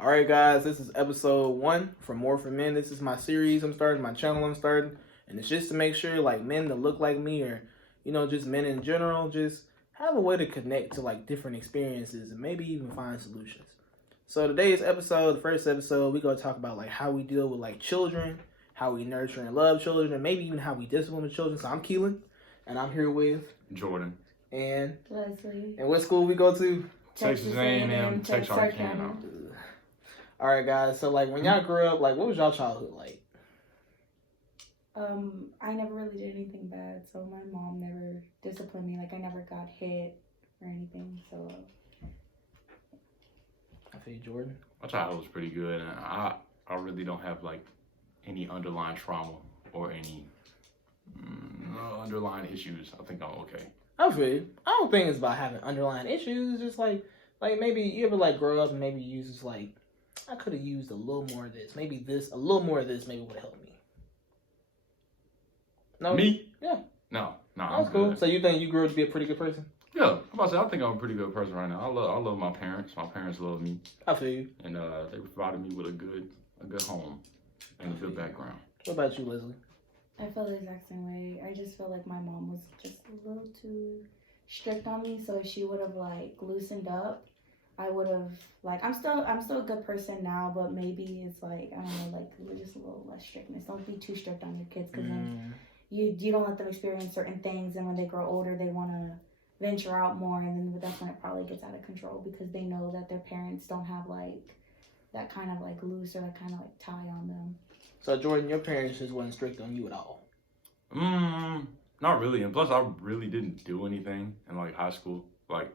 All right, guys, this is episode 1 from More for Men. This is my series I'm starting, my channel I'm starting, and it's just to make sure like men that look like me or just men in general just have a way to connect to like different experiences and maybe even find solutions. So today's episode, the first episode, we're gonna talk about like how we deal with like children, how we nurture and love children, and maybe even how we discipline the children. So I'm Keelan, and I'm here with Jordan and Leslie. And what school we go to? Texas A&M, Texarkana. All right, guys. So, like, when y'all grew up, like, what was y'all childhood like? I never really did anything bad, so my mom never disciplined me. Like, I never got hit or anything, so. I feel you, Jordan. My childhood was pretty good, and I really don't have, like, any underlying trauma or any underlying issues. I think I'm okay. I feel you. I don't think it's about having underlying issues. It's just like maybe you ever, like, grow up and maybe use this, like, I could have used a little more of this. Maybe a little more of this maybe would have helped me. No? Me? Yeah. No, That's cool. So you think you grew up to be a pretty good person? Yeah, I'm about to say, I think I'm a pretty good person right now. I love my parents. My parents love me. I feel you. And they provided me with a good home and a good background. What about you, Leslie? I feel the exact same way. I just feel like my mom was just a little too strict on me, so if she would have, like, loosened up, I would have, like, I'm still a good person now, but maybe it's like, I don't know, like, just a little less strictness. Don't be too strict on your kids, because then you don't let them experience certain things, and when they grow older, they want to venture out more, and then that's when it probably gets out of control, because they know that their parents don't have, like, that kind of, like, loose or that kind of, like, tie on them. So, Jordan, your parents just wasn't strict on you at all? Not really. And plus, I really didn't do anything in, like, high school. Like,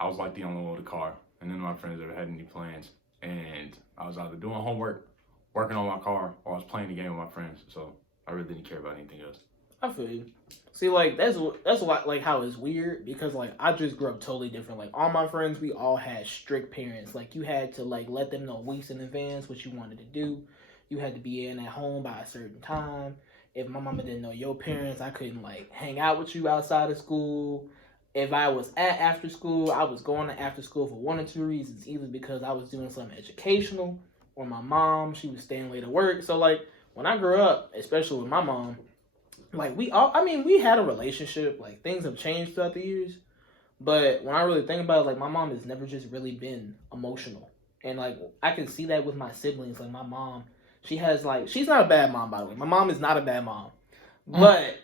I was, like, the only one with a car. And none of my friends ever had any plans. And I was either doing homework, working on my car, or I was playing the game with my friends. So I really didn't care about anything else. I feel you. See, like, that's a lot, like, how it's weird, because, like, I just grew up totally different. Like, all my friends, we all had strict parents. Like, you had to, like, let them know weeks in advance what you wanted to do. You had to be at home by a certain time. If my mama didn't know your parents, I couldn't, like, hang out with you outside of school. If I was at after school, I was going to after school for one or two reasons. Either because I was doing something educational, or my mom, she was staying late at work. So, like, when I grew up, especially with my mom, like, we had a relationship. Like, things have changed throughout the years. But when I really think about it, like, my mom has never just really been emotional. And, like, I can see that with my siblings. Like, my mom, she has, like, she's not a bad mom, by the way. My mom is not a bad mom. But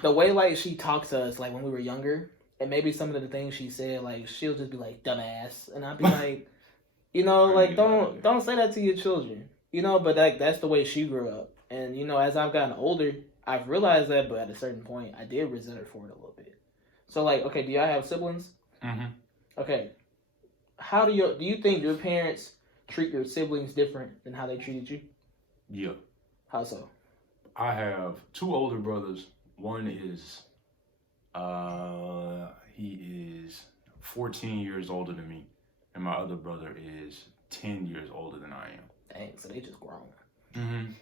the way, like, she talks to us, like, when we were younger, and maybe some of the things she said, like, she'll just be like, dumbass. And I'd be like, like, don't say that to your children. But, like, that's the way she grew up. And, as I've gotten older, I've realized that, but at a certain point, I did resent her for it a little bit. So, like, okay, do y'all have siblings? Mm-hmm. Okay. How do you think your parents treat your siblings different than how they treated you? Yeah. How so? I have two older brothers. One is, he is 14 years older than me, and my other brother is 10 years older than I am. Dang, so they just grown. Mm-hmm.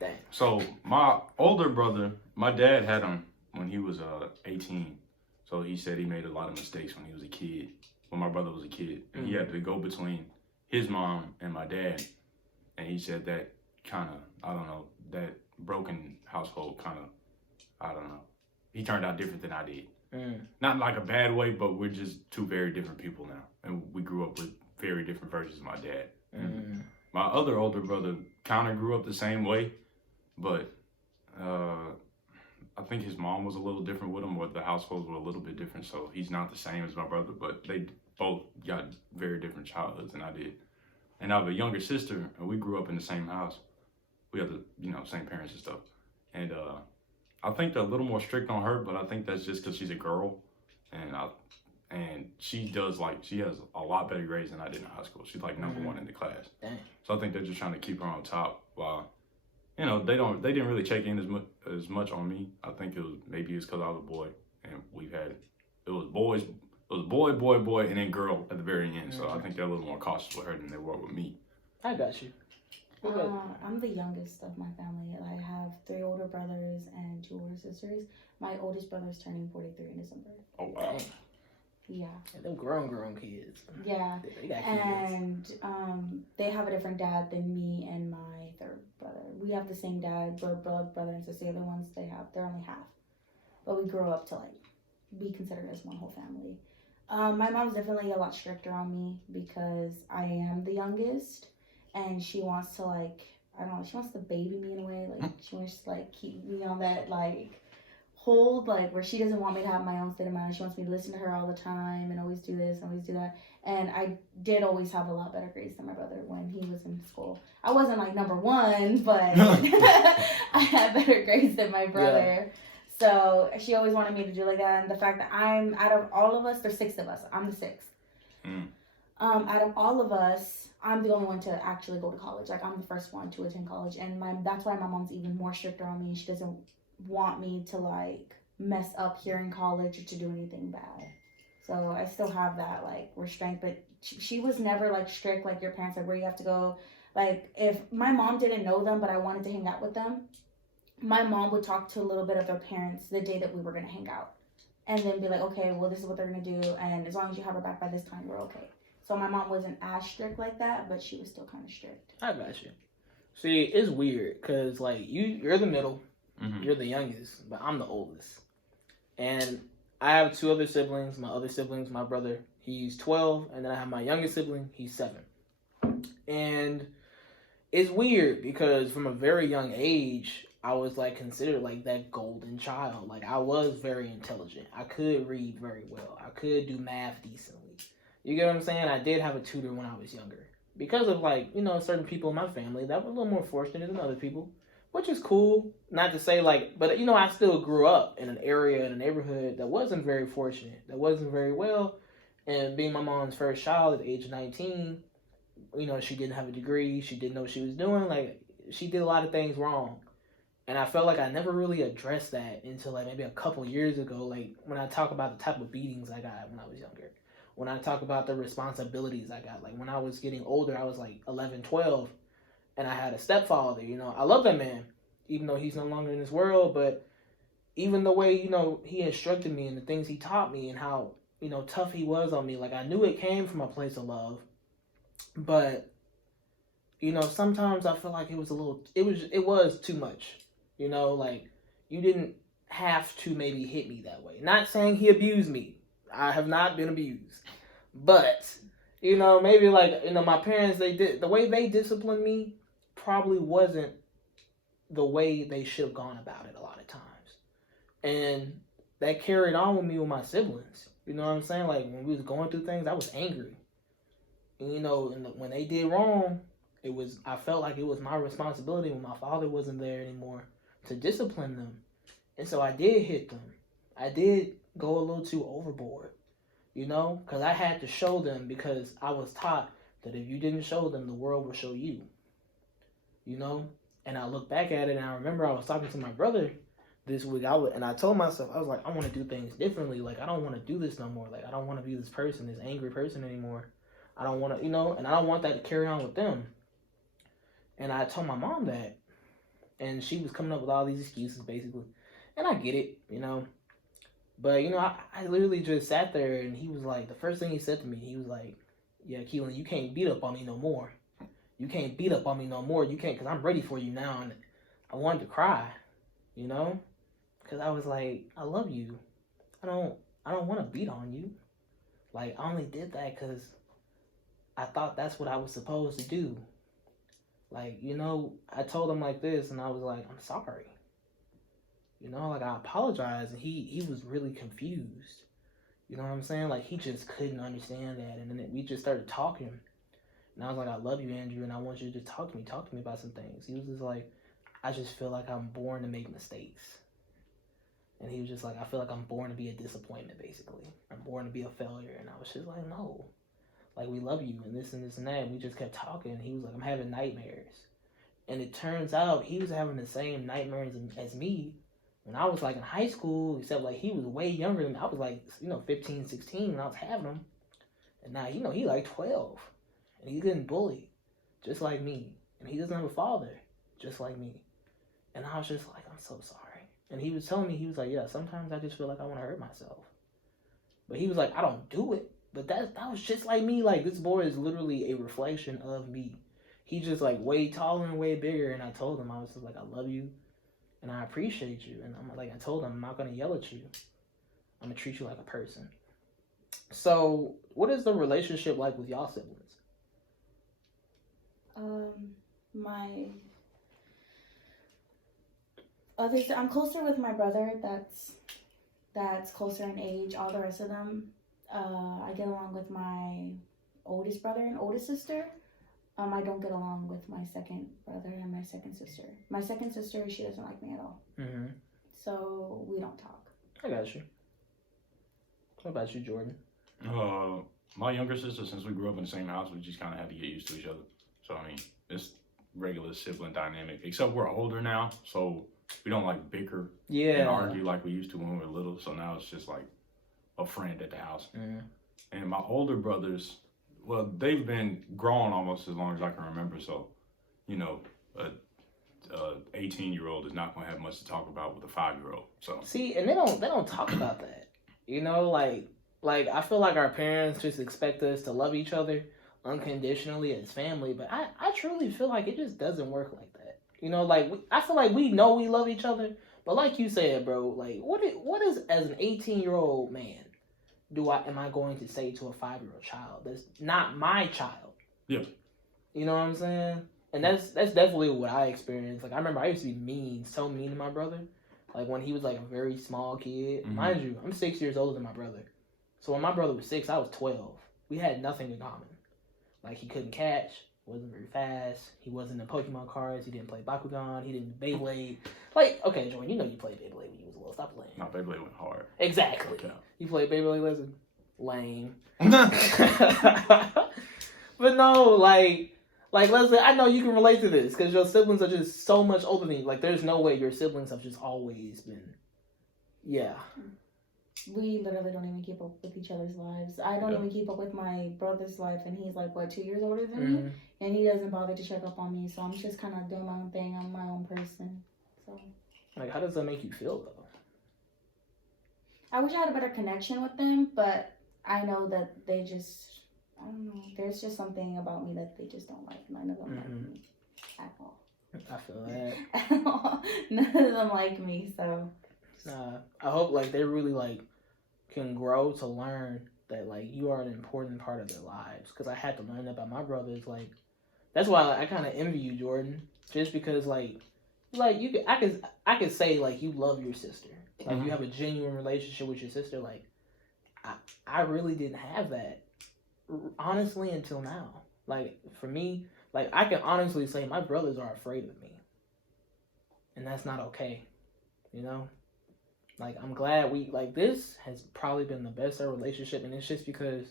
Dang. So my older brother, my dad had him when he was 18. So he said he made a lot of mistakes when he was a kid, when my brother was a kid. And he had to go between his mom and my dad. And he said that kind of, I don't know, that broken household kind of, I don't know. He turned out different than I did. Not in like a bad way, but we're just two very different people now. And we grew up with very different versions of my dad. My other older brother kind of grew up the same way. But I think his mom was a little different with him, or the households were a little bit different, so he's not the same as my brother, but they both got very different childhoods than I did. And I have a younger sister, and we grew up in the same house. We have the, same parents and stuff. And I think they're a little more strict on her, but I think that's just because she's a girl, and she has a lot better grades than I did in high school. She's like number one in the class. Dang. So I think they're just trying to keep her on top while, they didn't really check in as much on me. I think maybe it's because I was a boy, and it was boy, and then girl at the very end. So I think they're a little more cautious with her than they were with me. I got you. I'm the youngest of my family. I have 3 older brothers and 2 older sisters. My oldest brother is turning 43 in December. Oh, wow. Yeah. And them grown kids. Yeah. They got kids. And they have a different dad than me and my third brother. We have the same dad, brother and sister. The other ones they're only half. But we grew up to like be considered as one whole family. My mom's definitely a lot stricter on me because I am the youngest, and she wants to like, I don't know, she wants to baby me in a way. Like she wants to like keep me on that like hold, like where she doesn't want me to have my own state of mind. She wants me to listen to her all the time and always do this and always do that. And I did always have a lot better grades than my brother when he was in school. I wasn't like number one, but I had better grades than my brother. Yeah. So she always wanted me to do like that. And the fact that I'm, out of all of us, there's 6 of us. I'm the 6th. Out of all of us, I'm the only one to actually go to college. Like, I'm the first one to attend college. And that's why my mom's even more stricter on me. She doesn't want me to, like, mess up here in college or to do anything bad. So I still have that, like, restraint. But she was never, like, strict like your parents, like, where you have to go. Like, if my mom didn't know them, but I wanted to hang out with them, my mom would talk to a little bit of their parents the day that we were going to hang out. And then be like, okay, well, this is what they're going to do. And as long as you have her back by this time, we're okay. So my mom wasn't as strict like that, but she was still kind of strict. I got you. See, it's weird because, like, you're the middle. Mm-hmm. You're the youngest, but I'm the oldest. And I have 2 other siblings. My other siblings, my brother, he's 12. And then I have my youngest sibling, he's 7. And it's weird because from a very young age, I was, like, considered, like, that golden child. Like, I was very intelligent. I could read very well. I could do math decently. You get what I'm saying? I did have a tutor when I was younger. Because of, like, you know, certain people in my family that were a little more fortunate than other people. Which is cool. Not to say, like, but, you know, I still grew up in an area, in a neighborhood that wasn't very fortunate. That wasn't very well. And being my mom's first child at the age of 19, you know, she didn't have a degree. She didn't know what she was doing. Like, she did a lot of things wrong. And I felt like I never really addressed that until, like, maybe a couple years ago. Like, when I talk about the type of beatings I got when I was younger. When I talk about the responsibilities I got. Like, when I was getting older, I was, like, 11, 12. And I had a stepfather, you know. I love that man. Even though he's no longer in this world. But even the way, you know, he instructed me and the things he taught me. And how, you know, tough he was on me. Like, I knew it came from a place of love. But, you know, sometimes I feel like it was too much. You know, like, you didn't have to maybe hit me that way. Not saying he abused me. I have not been abused. But, you know, maybe, like, you know, my parents, the way they disciplined me probably wasn't the way they should have gone about it a lot of times. And that carried on with me with my siblings. You know what I'm saying? Like, when we was going through things, I was angry. And, you know, when they did wrong, I felt like it was my responsibility when my father wasn't there anymore to discipline them. And so I did hit them. I did go a little too overboard, you know, because I had to show them, because I was taught that if you didn't show them, the world will show you, you know. And I look back at it, and I remember I was talking to my brother this week, and I told myself, I was like, I want to do things differently. Like, I don't want to do this no more. Like, I don't want to be this person, this angry person anymore. I don't want to, you know, and I don't want that to carry on with them. And I told my mom that. And she was coming up with all these excuses, basically. And I get it, you know. But, you know, I literally just sat there, and he was like, the first thing he said to me, he was like, yeah, Keelan, you can't beat up on me no more. You can't beat up on me no more. You can't, because I'm ready for you now. And I wanted to cry, you know. Because I was like, I love you. I don't want to beat on you. Like, I only did that because I thought that's what I was supposed to do. Like, you know, I told him like this, and I was like, I'm sorry. You know, like, I apologized, and he was really confused. You know what I'm saying? Like, he just couldn't understand that, and then we just started talking. And I was like, I love you, Andrew, and I want you to just talk to me about some things. He was just like, I just feel like I'm born to make mistakes. And he was just like, I feel like I'm born to be a disappointment, basically. I'm born to be a failure. And I was just like, no. Like, we love you, and this and this and that. And we just kept talking. And he was like, I'm having nightmares. And it turns out he was having the same nightmares as me when I was, like, in high school, except, like, he was way younger than me. I was, like, you know, 15, 16 when I was having him. And now, you know, he, like, 12. And he's getting bullied, just like me. And he doesn't have a father, just like me. And I was just like, I'm so sorry. And he was telling me, he was like, yeah, sometimes I just feel like I want to hurt myself. But he was like, I don't do it. But that was just like me. Like, this boy is literally a reflection of me. He just like way taller and way bigger. And I told him, I was just like, I love you and I appreciate you. And I'm like, I told him, I'm not gonna yell at you. I'm gonna treat you like a person. So, what is the relationship like with y'all siblings? My I'm closer with my brother. That's closer in age. All the rest of them, I get along with my oldest brother and oldest sister. I don't get along with my second brother and my second sister. My second sister, she doesn't like me at all. Mm-hmm. So we don't talk. I got you. What about you, Jordan? My younger sister, since we grew up in the same house, we just kind of had to get used to each other. So, I mean, it's regular sibling dynamic, except we're older now, so we don't like bicker and argue like we used to when we were little. So now it's just like a friend at the house. Mm-hmm. And my older brothers, well, they've been grown almost as long as I can remember. So, you know, a 18-year-old is not going to have much to talk about with a 5-year-old. So see, and they don't talk about that. You know, like I feel like our parents just expect us to love each other unconditionally as family, but I truly feel like it just doesn't work like that. You know, like I feel like we know we love each other, but like you said, bro, like what is as an 18-year-old man am I going to say to a 5-year-old child that's not my child? Yeah. You know what I'm saying? And that's definitely what I experienced. Like I remember I used to be so mean to my brother. Like when he was like a very small kid. Mm-hmm. Mind you, I'm 6 years older than my brother. So when my brother was 6, I was 12. We had nothing in common. Like he couldn't catch, wasn't very fast, he wasn't in Pokemon cards, he didn't play Bakugan, he didn't Beyblade. Like, okay, Jordan, you know you played Beyblade when you was little. Stop playing. my Beyblade went hard. Exactly. Okay. You played Beyblade Legend? Lame. But no, like Leslie, I know you can relate to this because your siblings are just so much older than you. Like, there's no way your siblings have just always been. Yeah. We literally don't even keep up with each other's lives. I don't even keep up with my brother's life, and he's like, what, 2 years older than me? And he doesn't bother to check up on me, so I'm just kind of doing my own thing. I'm my own person. So, like, how does that make you feel, though? I wish I had a better connection with them, but I know that they just, I don't know, there's just something about me that they just don't like. None of them like me at all. I feel that. At all. None of them like me, so. I hope, like, they really, like, can grow to learn that, like, you are an important part of their lives. Because I had to learn that by my brothers. Like, that's why I kind of envy you, Jordan. Just because, like you could, I could say, like, you love your sister. Like, you have a genuine relationship with your sister. Like, I really didn't have that, honestly, until now. Like, for me, like, I can honestly say my brothers are afraid of me. And that's not okay. You know? Like, I'm glad this has probably been the best our relationship, and it's just because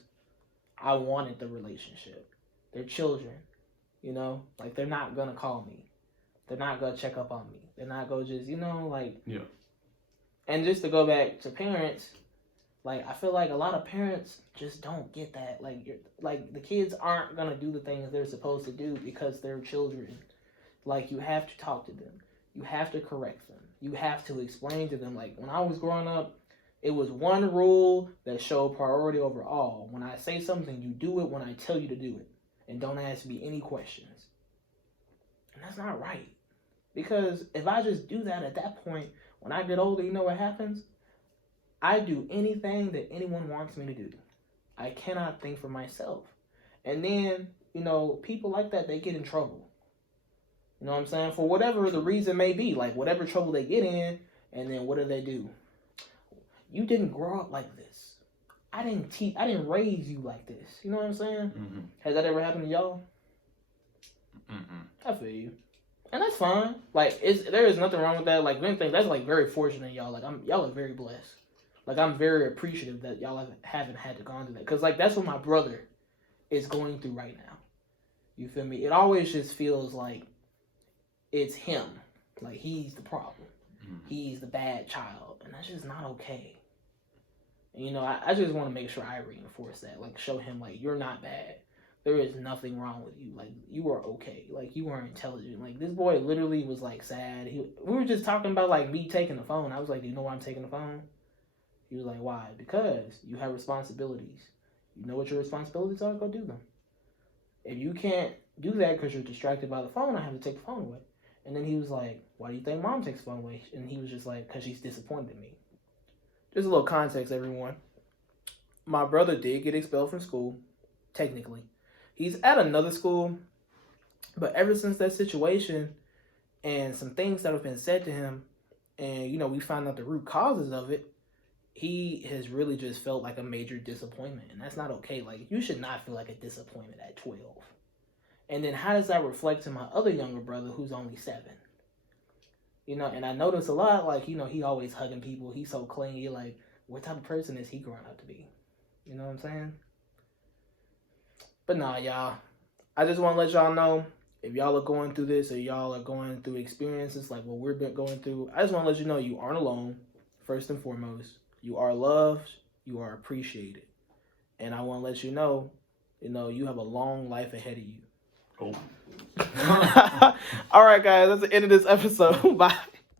I wanted the relationship. They're children, you know? Like, they're not gonna call me. They're not gonna check up on me. They're not gonna just, you know, like... Yeah. And just to go back to parents, like, I feel like a lot of parents just don't get that. Like, the kids aren't gonna do the things they're supposed to do because they're children. Like, you have to talk to them. You have to correct them. You have to explain to them. Like, when I was growing up, it was one rule that showed priority over all. When I say something, you do it when I tell you to do it. And don't ask me any questions. And that's not right. Because if I just do that at that point, when I get older, you know what happens? I do anything that anyone wants me to do. I cannot think for myself. And then, you know, people like that, they get in trouble. You know what I'm saying? For whatever the reason may be, like whatever trouble they get in, and then what do? You didn't grow up like this. I didn't raise you like this. You know what I'm saying? Mm-hmm. Has that ever happened to y'all? Mm-mm. I feel you. And that's fine. Like, there is nothing wrong with that. Like, anything, that's like very fortunate, y'all. Like, y'all are very blessed. Like, I'm very appreciative that y'all haven't had to go through that. Because, like, that's what my brother is going through right now. You feel me? It always just feels like it's him. Like, he's the problem. Mm-hmm. He's the bad child. And that's just not okay. And, you know, I just want to make sure I reinforce that. Like, show him, like, you're not bad. There is nothing wrong with you. Like, you are okay. Like, you are intelligent. Like, this boy literally was, like, sad. We were just talking about, like, me taking the phone. I was like, do you know why I'm taking the phone? He was like, why? Because you have responsibilities. You know what your responsibilities are? Go do them. If you can't do that because you're distracted by the phone, I have to take the phone away. And then he was like, why do you think mom takes the phone away? And he was just like, because she's disappointed in me. Just a little context, everyone. My brother did get expelled from school, technically. He's at another school, but ever since that situation and some things that have been said to him, and, you know, we found out the root causes of it, he has really just felt like a major disappointment. And that's not okay. Like, you should not feel like a disappointment at 12. And then how does that reflect to my other younger brother who's only 7? You know, and I notice a lot, like, you know, he always hugging people. He's so clingy. Like, what type of person is he growing up to be? You know what I'm saying? But nah, y'all. I just want to let y'all know, if y'all are going through this or y'all are going through experiences like what we're going through, I just want to let you know you aren't alone, first and foremost. You are loved. You are appreciated. And I want to let you know, you have a long life ahead of you. Oh. All right, guys. That's the end of this episode. Bye.